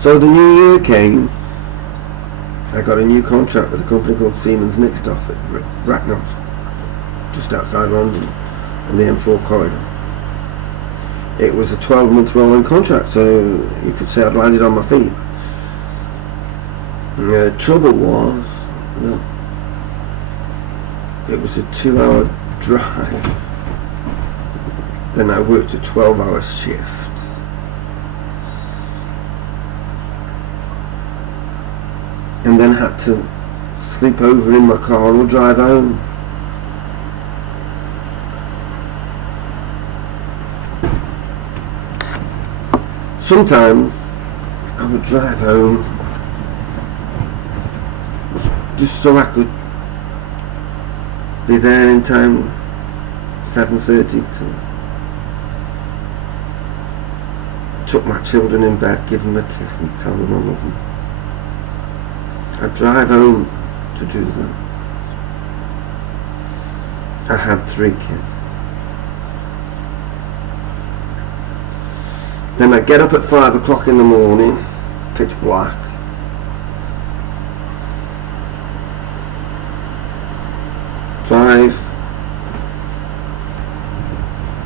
So the new year came. I got a new contract with a company called Siemens Nixdorf at Bracknell, just outside London, on the M4 corridor. It was a 12-month rolling contract, so you could say I'd landed on my feet. The trouble was, it was a 2-hour drive. Then I worked a 12-hour shift. And then had to sleep over in my car or drive home. Sometimes I would drive home just so I could be there in time, 7:30 to tuck my children in bed, give them a kiss and tell them I love them. I'd drive home to do that. I had 3 kids. Then I'd get up at 5 o'clock in the morning, pitch black. Drive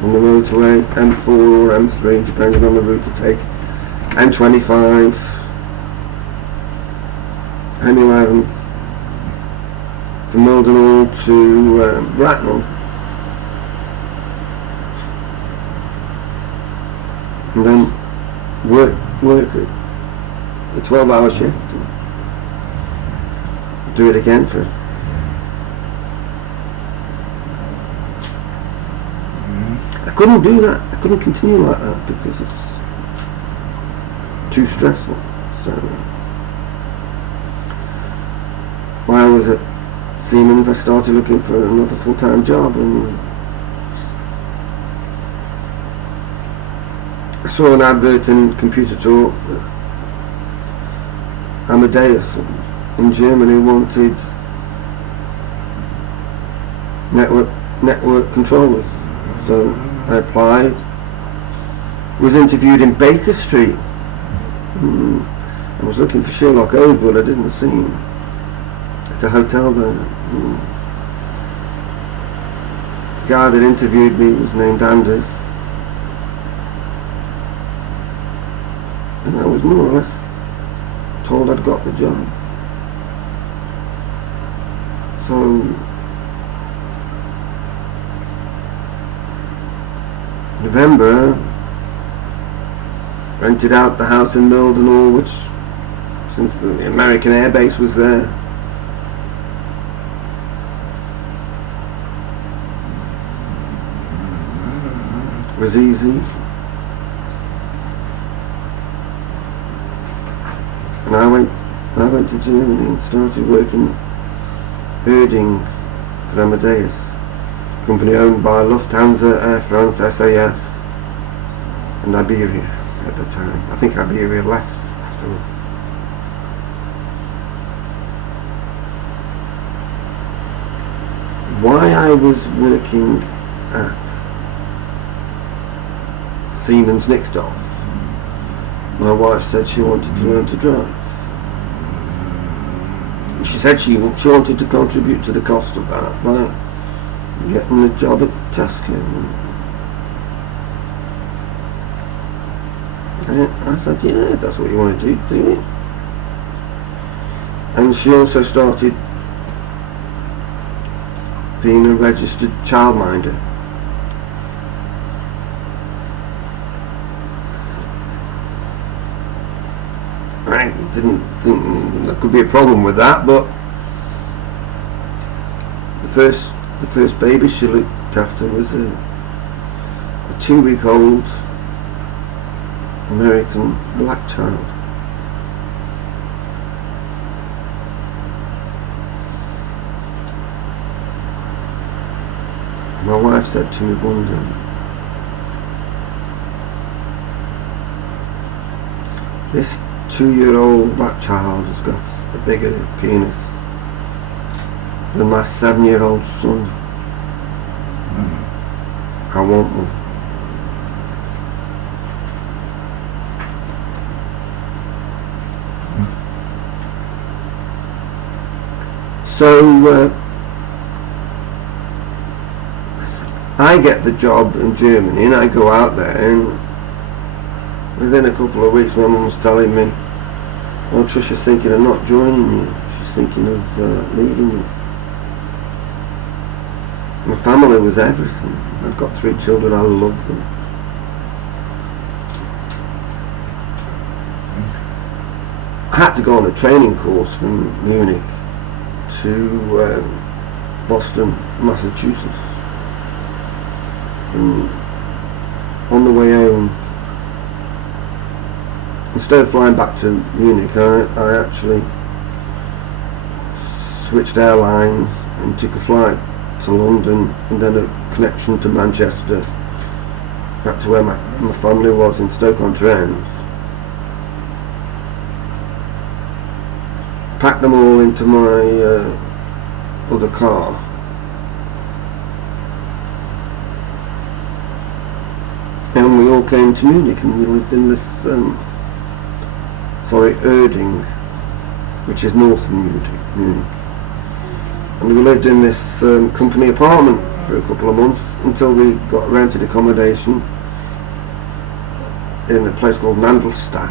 on the motorway, M4 or M3, depending on the route to take, M25, M11, from Mildenhall to Bracknell. And then work a 12-hour shift. Do it again for I couldn't do that. I couldn't continue like that because it's too stressful. So while I was at Siemens, I started looking for another full-time job, and I saw an advert in Computer Talk that Amadeus in Germany wanted network controllers. So I applied, was interviewed in Baker Street. I was looking for Sherlock Holmes, but I didn't see him at a hotel there. The guy that interviewed me was named Anders, and I was more or less told I'd got the job. So November, rented out the house in Mildenhall, which, since the American Air Base was there, was easy. And I went to Germany and started working birding for Amadeus, company owned by Lufthansa, Air France, SAS and Iberia at the time. I think Iberia left afterwards. Why I was working at Siemens Nixdorf, my wife said she wanted to learn to drive. She said she wanted to contribute to the cost of that by getting a job at Tesco. And I said, yeah, if that's what you want to do, do it. And she also started being a registered childminder. I didn't think there could be a problem with that, but the first baby she looked after was a 2-week-old American black child. My wife said to me one day, this 2-year-old black child has got a bigger penis than my 7-year-old son. I want one. So I get the job in Germany, and I go out there, and within a couple of weeks my mum was telling me, "Oh, Trisha's thinking of not joining you. She's thinking of leaving you." My family was everything. I've got 3 children, I love them. I had to go on a training course from Munich to Boston, Massachusetts. And on the way home, instead of flying back to Munich, I actually switched airlines and took a flight to London, and then a connection to Manchester, back to where my family was in Stoke-on-Trent. Packed them all into my other car, and we all came to Munich, and we lived in this Erding, which is north of Munich. And we lived in this company apartment for a couple of months until we got rented accommodation in a place called Mandelstadt.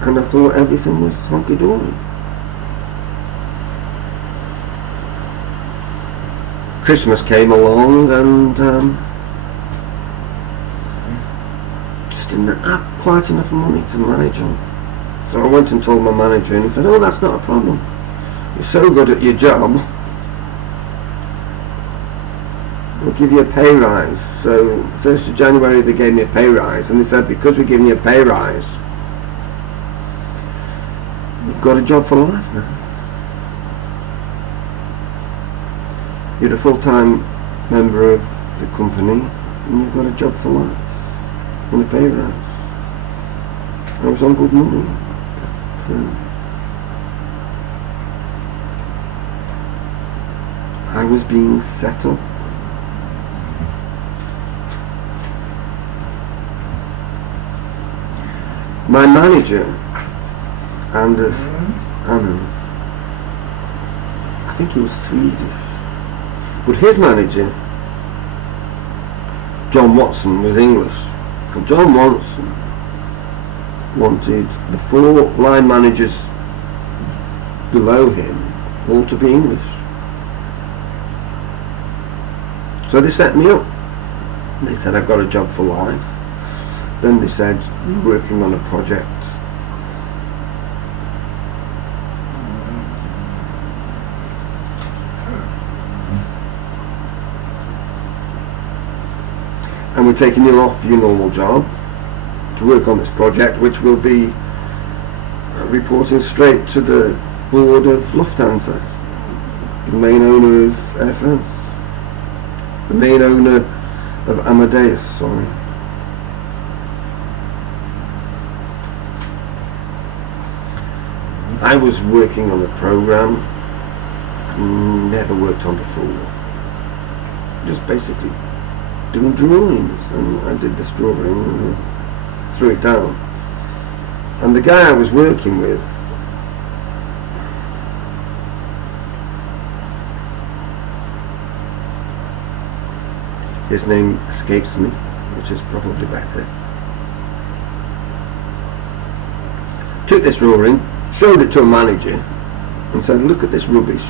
And I thought everything was honky-dory. Christmas came along, and just didn't have quite enough money to manage on. So I went and told my manager, and he said, "Oh, that's not a problem. You're so good at your job. We'll give you a pay rise." So 1st of January they gave me a pay rise, and they said, "Because we're giving you a pay rise, you've got a job for life now. You're a full-time member of the company, and you've got a job for life and a pay rise." I was on good money. I was being set up. My manager, Anders Annan, I think he was Swedish, but his manager, John Watson, was English. And John Watson wanted the 4 line managers below him all to be English. So they set me up. They said, "I've got a job for life." Then they said, "You're working on a project." "And we're taking you off your normal job to work on this project, which will be reporting straight to the board of Lufthansa, the main owner of Air France, the main owner of Amadeus, sorry." I was working on a program I'd never worked on before, just basically doing drawings, and I did this drawing and threw it down. And the guy I was working with, his name escapes me, which is probably better, took this drawing, showed it to a manager, and said, "Look at this rubbish."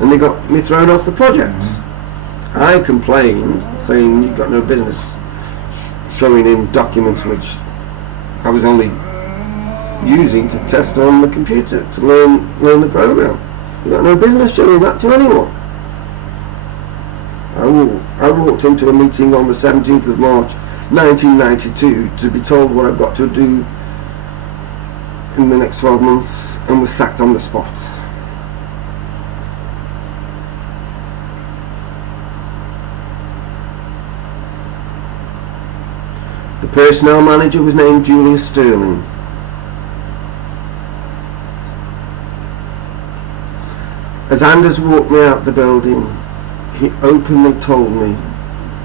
And they got me thrown off the project. I complained, saying, "You've got no business showing in documents which I was only using to test on the computer to learn the program. You've got no business showing that to anyone." I walked into a meeting on the 17th of March 1992 to be told what I've got to do in the next 12 months, and was sacked on the spot. The personnel manager was named Julius Sterling. As Anders walked me out the building, he openly told me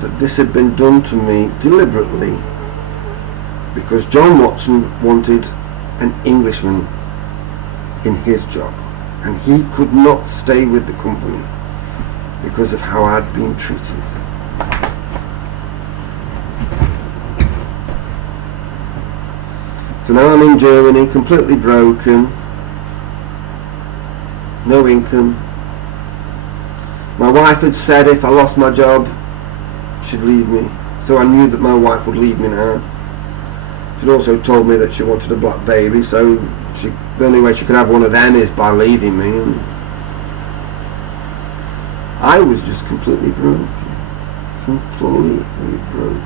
that this had been done to me deliberately because John Watson wanted an Englishman in his job, and he could not stay with the company because of how I'd been treated. So now I'm in Germany, completely broken, no income. My wife had said if I lost my job, she'd leave me. So I knew that my wife would leave me now. She'd also told me that she wanted a black baby, so the only way she could have one of them is by leaving me. And I was just completely broken. Completely broken.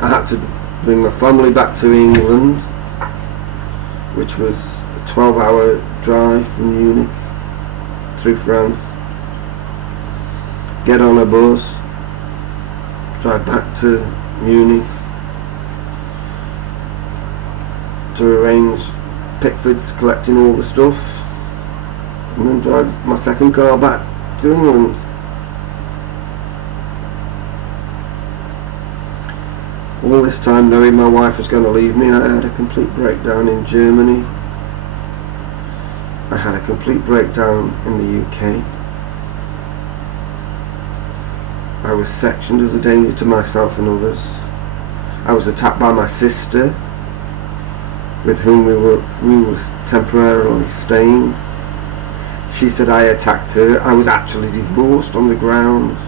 I had to bring my family back to England, which was a 12-hour drive from Munich through France. Get on a bus, drive back to Munich to arrange Pickford's collecting all the stuff, and then drive my second car back to England. All this time knowing my wife was going to leave me, I had a complete breakdown in Germany. I had a complete breakdown in the UK. I was sectioned as a danger to myself and others. I was attacked by my sister, with whom we were temporarily staying. She said I attacked her. I was actually divorced on the grounds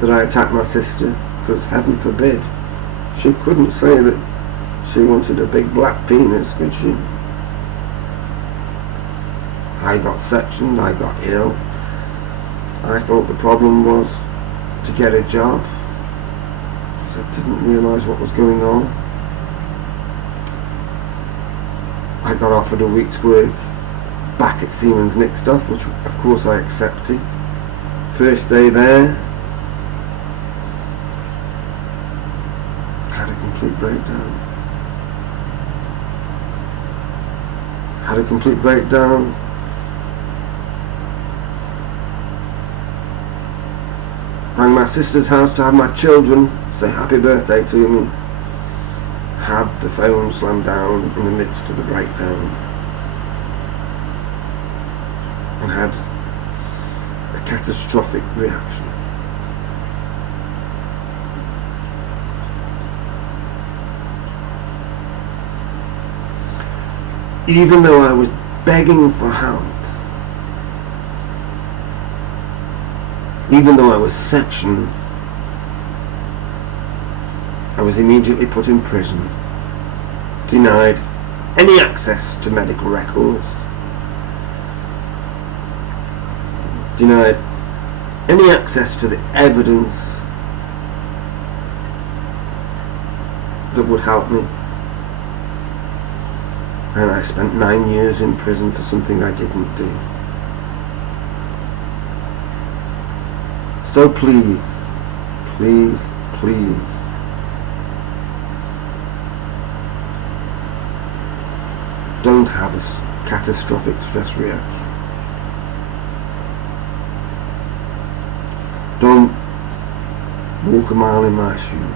that I attacked my sister, because heaven forbid, she couldn't say that she wanted a big black penis, could she? I got sectioned, I got ill. I thought the problem was to get a job, because I didn't realise what was going on. I got offered a week's work back at Siemens Nixdorf, which of course I accepted. First day there, had a complete breakdown. Had a complete breakdown. Rang my sister's house to have my children say happy birthday to me. Had the phone slammed down in the midst of the breakdown, and had a catastrophic reaction. Even though I was begging for help, even though I was sectioned, I was immediately put in prison, denied any access to medical records, denied any access to the evidence that would help me. And I spent 9 years in prison for something I didn't do. So please, please, please, don't have a catastrophic stress reaction. Don't walk a mile in my shoes.